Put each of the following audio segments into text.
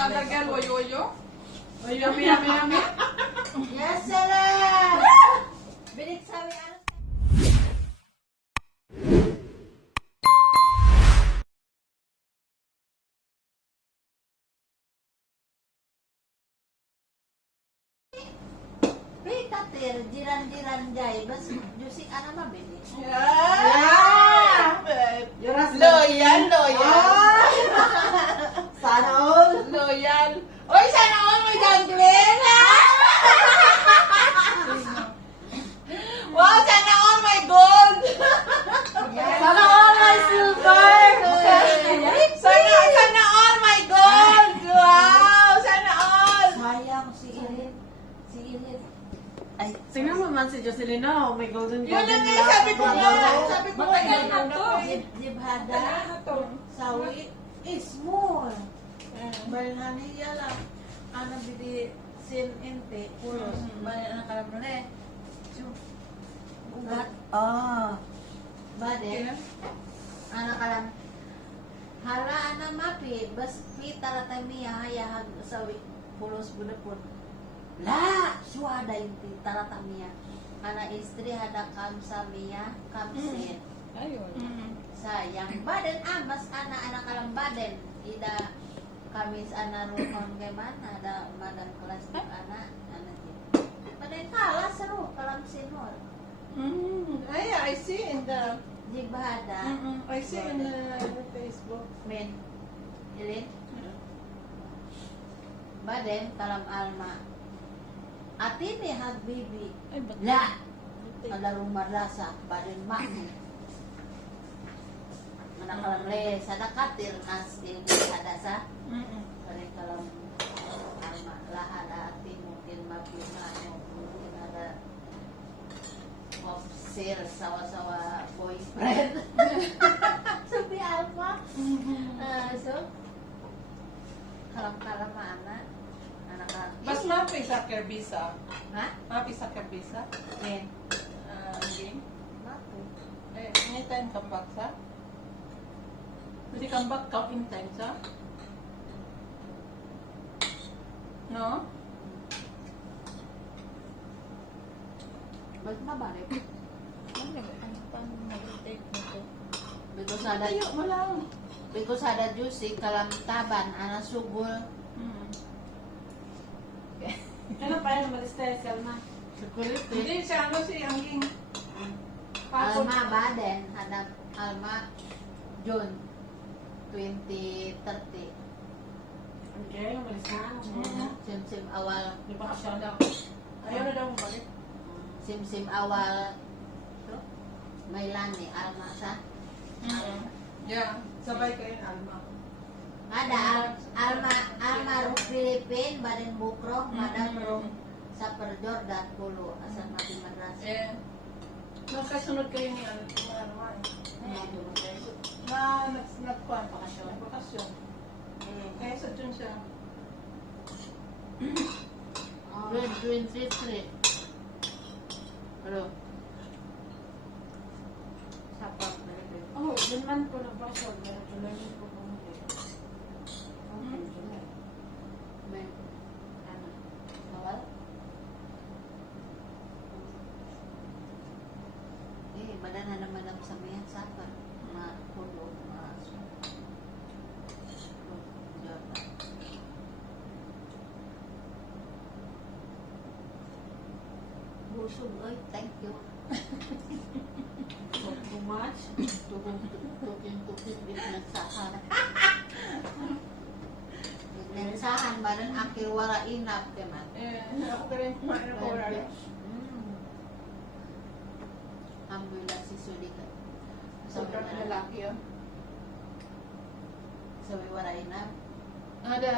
other girl, Woyo. Yummy, yummy, yummy. Yes, sir! Bilik sabi ano? Tatir, jiran-jiran jay, bas jusik ano mabili? Yeah! Yoras Loyal, loyal. Sana all! Loyal. Oy, sana all may gagawin, ha? Wow, sana all may gold. Sana all my silver! Sana all my gold. Wow, sana all. Sayang si Irit. Si Irit. Ay, Tingnan mo man si Jocelyn, oh, may golden Yun lang nga, sabi ko nga. Sabi ko nga, Matagal na to. Jibhada, sawi, small. Balhaniya lang. Ano bidi sin inte, pulos. Balik na kalam na eh. Ugat. Oh. Bade. Anak kalam. Hala ana mapi, bas pita ratamiya hayahag sawi pulos budapun. La, suada inti taratamiya. Ana istri hada kamsamiya, kamsin. Ayun. Sayang. Baden amas anak-anak kalam baden. Ida kamis anak rumon keman ada madan kelas di anak baden kalah seru kalam sinol. I see in the Jibhada. I see in the Facebook. Men. Ilin. Baden kalam alma. Ati ni Habibi. Ay, ba't? La. Ada rumah rasa baden mak. Manakalam le sadakatir nas ilgi ada sa. Kali kalau alma lah ada hati mungkin mabima mungkin ada opsir sawa-sawa boyfriend. Sabi alma. So kalam-kalam anak anak Mas mapi sa Kerbisa. ha? Mapi sa Kerbisa. Men. Game. Mapo. Anytime come back sa? Pwede come back ka in time sa? No? Ba't mabalik? Ano pang mag-take nito? Because ada Tayo mo lang. because ada juicy kalam taban ana sugul Ano pa yung malistay, Selma? security. Hindi siya ano si Angging. Alma Baden ada Alma June 2030. Okay, yung malistahan. Sim awal Di ba siya daw? Ayaw na daw bumalik. sim awal to Maylani Alma sa Yeah, sabay kayo ng Alma. ada Alma ro Philippine Baden Bukro madam ro sa Jordan kulo asal mati madras. Magkasunod kayo ni Alma nagkuhan bakasyon. Bakasyon. Kaya sa dun siya. 23. Hello. Sapa balik. Oh, yun man ko na pa siya. Meron tuloy yung pupunti. Okay, July. May ano? Awal? Badan na naman ang samayan sapa. Kulo, Jordan. Busog, oy, thank you. Too much? Tukin binagsahan. Binagsahan, badan akir wala inap keman. Ako ka rin kumain ng oral. Alhamdulillah si Sudi ka. Sobrang lalaki yun. Sabi wala inap. Ada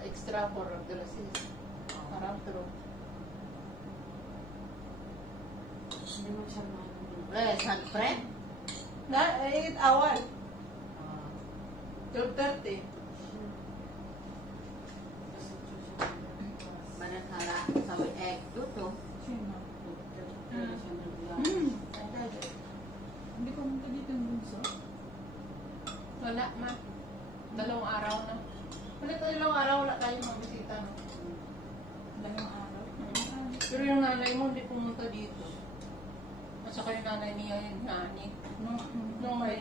extra for dresses. Parang true. Hindi mo siya mahal. San friend? Na, 8 awal. 12:30. Badan hala sabi egg tuto. Hindi ko mong dito yung bunso. Wala ma. Dalawang araw na. Wala dalawang araw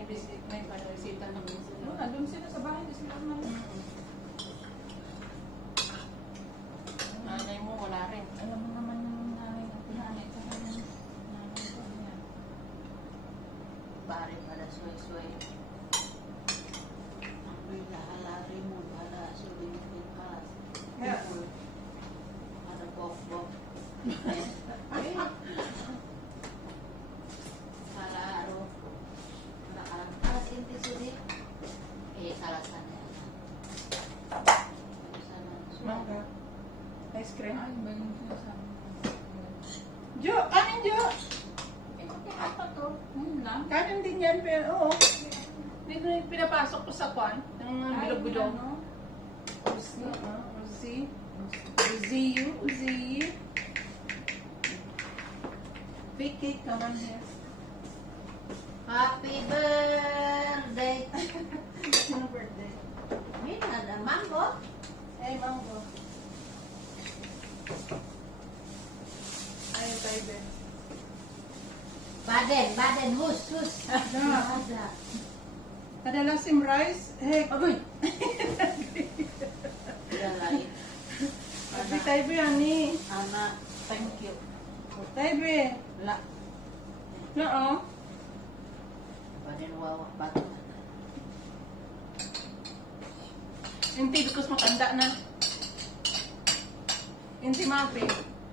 visit, may panisita naman sila. Doon sila sa bahay, di sila man. Nanay mo, wala rin. Alam mo naman yung nanay na pinanay sa kanya. Nanay ko niya. Bari pada suwe-suwe. Ang pinahalari mo, pada suwing-suwing kalas. Yeah. Ada bok-bok. Kalaro. Nakalang kalas inti sudi. Kalasannya. Mangga. Ice cream. Ay, ba yung sinasabi ko? Jo, kanin Jo. Eh, okay, apa to? Lang. Kanin din yan, pero oo. Hindi ko na pinapasok ko sa kwan. Ang bilog-bilog. ano? Uzi. Uzi. Big cake naman here. Happy birthday. Sino birthday? Ini ada mango. Eh, mango. Ayaw tayo, Ben. Baden, hus. Ada. Ada lasim rice. Heck. Agoy. Udah lain. Happy tayo, Ben, ani. Anak, thank you. Tayo, Ben. La, Oo. baden wawak batu. Hindi, because matanda na. Hindi, mapi.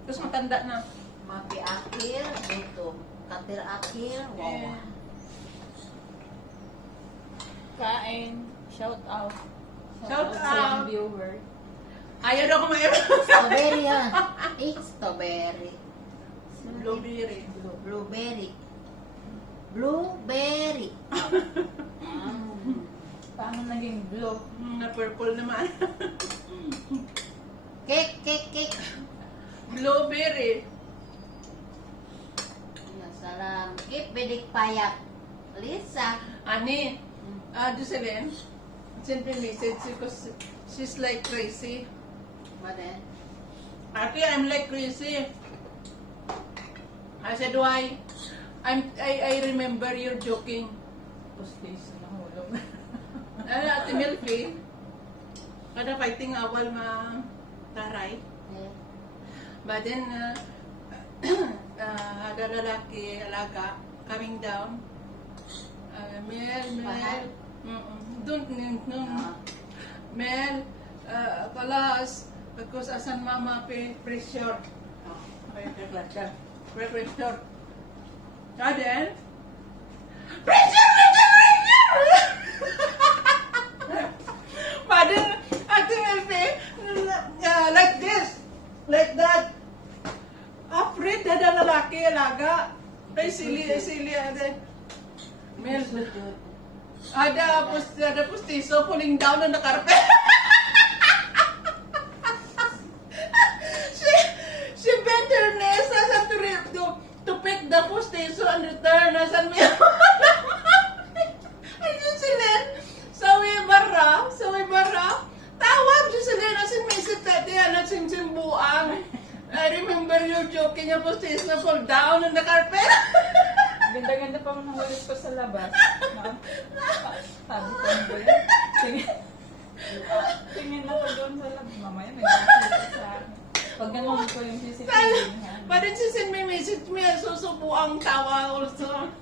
Because matanda na. Mapi akhir, itu. Katir akhir, wawak. Kain. Shout out. Shout sa out. yung viewer. Ayaw daw kumain. Strawberry ha. Strawberry. Blueberry. Blueberry. Paano naging blue? Na purple naman. Cake. Blueberry. Ya salam. Kip bedik payak. Lisa. Ani, Jocelyn, send me message because she's like crazy. Baden. Aki, I'm like crazy. I said, why? I remember you're joking. Pustis na hulog. Ate Milfi, kada fighting awal ma taray. But then, ada lalaki, alaga, coming down. Mel. Don't, Mel, kalas, because asan mama pressure. Pressure. Then, pressure! But then, Ate Melfi, like this, like that. Afraid na lalaki, alaga. Ay, sili, ate. Mel, ada pustiso pulling down on the carpet. she bent her knees asan to pick the pustiso and return asan may ay Jocelyn sawi bara tawag Jocelyn asan may sitati anak simbuang. I remember you joking yung pustiso fall down on the carpet. Ganda-ganda pa mo nang ko sa labas. No? Sabi ko ba yun? Tingin ako doon sa labas. Mamaya may nakakita sa akin. Pag ganun ko yung CCTV. But then she sent me message me, susubuang tawa also.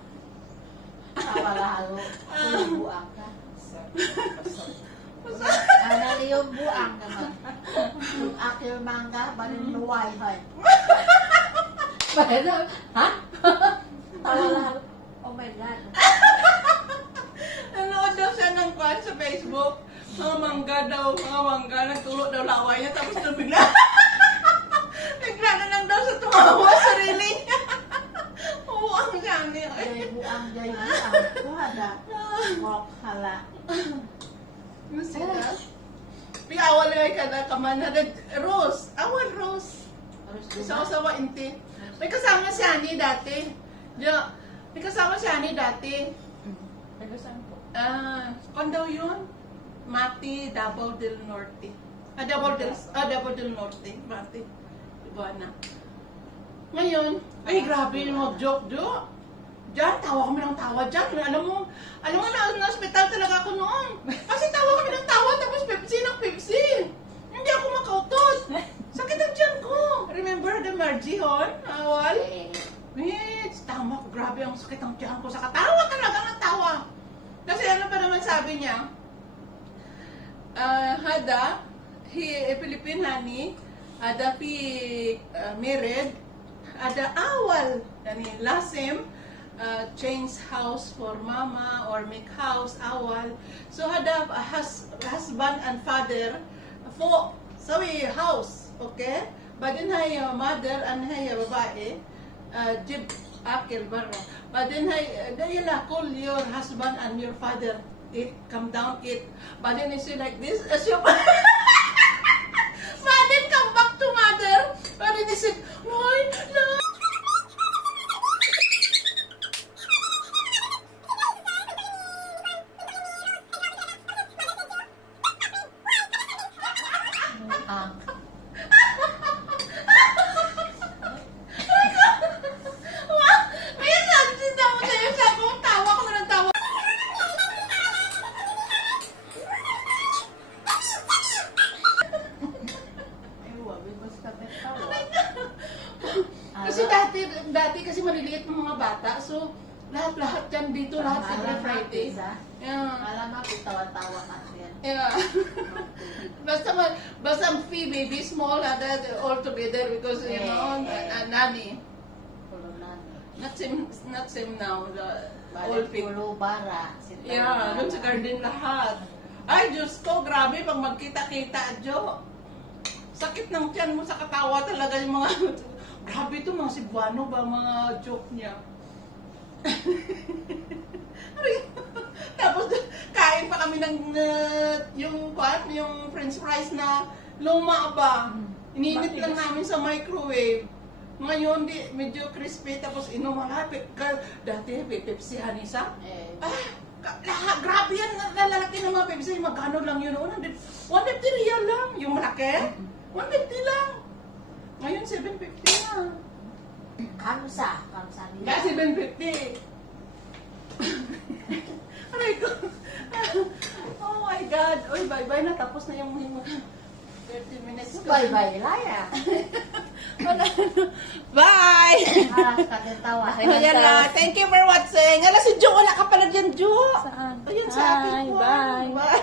Tawa lalo. Buang ka. So, Ano yung buang naman? Yung akil mangga, baling luway hay. Baling, ha? Tawa lalo. Oh my God. Nanood daw siya ng kwan sa Facebook. Mga mangga, nagtulog daw laway niya, tapos nang bigla. Bigla na lang daw sa tumawa sarili niya. Uwang siya niya. Jay buang. Wala. Walk hala. You see that? Piawal nga ka na kamanad. Rose. Awal Rose. Isa-usawa inti. May kasama si Ani dati. May kasama si Ani dati. taga saan po? Kung daw yun? Mati, Davao del Norte. Davao del Norte. Mati. Diba na? Ngayon, ay grabe yung mga joke. Diyan, tawa kami ng tawa dyan. Alam mo, na-hospital talaga ako noon. Kasi tawa kami ng tawa, tapos Pepsi ng Pepsi. Hindi ako makautot. Sakit ang tiyan ko. Remember the Margie Hon? Awal? Wait, tama ko. Grabe ang sakit ang tiyan ko. Sa katawa talaga ng tawa. Kasi ano pa naman sabi niya? Hada, Philippine honey, Hada married, Hada awal. Yani lasem, change house for mama or make house awal. So Hada husband and father for sawi house, okay? Badin hay mother and hay babae, jib akil barra. Badin hay dayala call your husband and your father eat, come down eat. Badin is like this, as your Badin come back to mother. Badin is no. Ang May sabi daw sa'yo, sabi ko, tawa ko na ng tawa. Kasi dati kasi maliliit ng mga bata, so lahat-lahat yan dito, lahat every Friday. Yeah. Alam mo, tawa-tawa kasi yan. Yeah. basta fee baby small all together because you know nanny. Not same now the all people. Pulo bara. Yeah, doon sa garden lahat. Ay, Diyos ko, grabe pag magkita-kita, Jo. Sakit ng tiyan mo sa katawa talaga yung mga grabe ito mga Cebuano ba mga joke niya. Tapos kain pa kami ng yung french fries na luma pa. Ininit lang namin sa microwave. Ngayon di medyo crispy tapos inumalapit ka. Dati Pepsi Hanisa. Grabe yan, lalaki ng mga Pepsi. Magkano lang yun? 150 real lang. Yung malaki? 150 lang. Ngayon 750 na. Kamsa nila. Kasi 750. Aray ko. Oh my God. Uy, bye-bye na. Tapos na yung 30 minutes ko. Bye-bye, Laya. Bye! Harap ka din tawa. Ayan na. Thank you for watching. Ala, si Jo. Wala ka pala dyan, Jo. Saan? Ayan sa akin. Bye. Bye.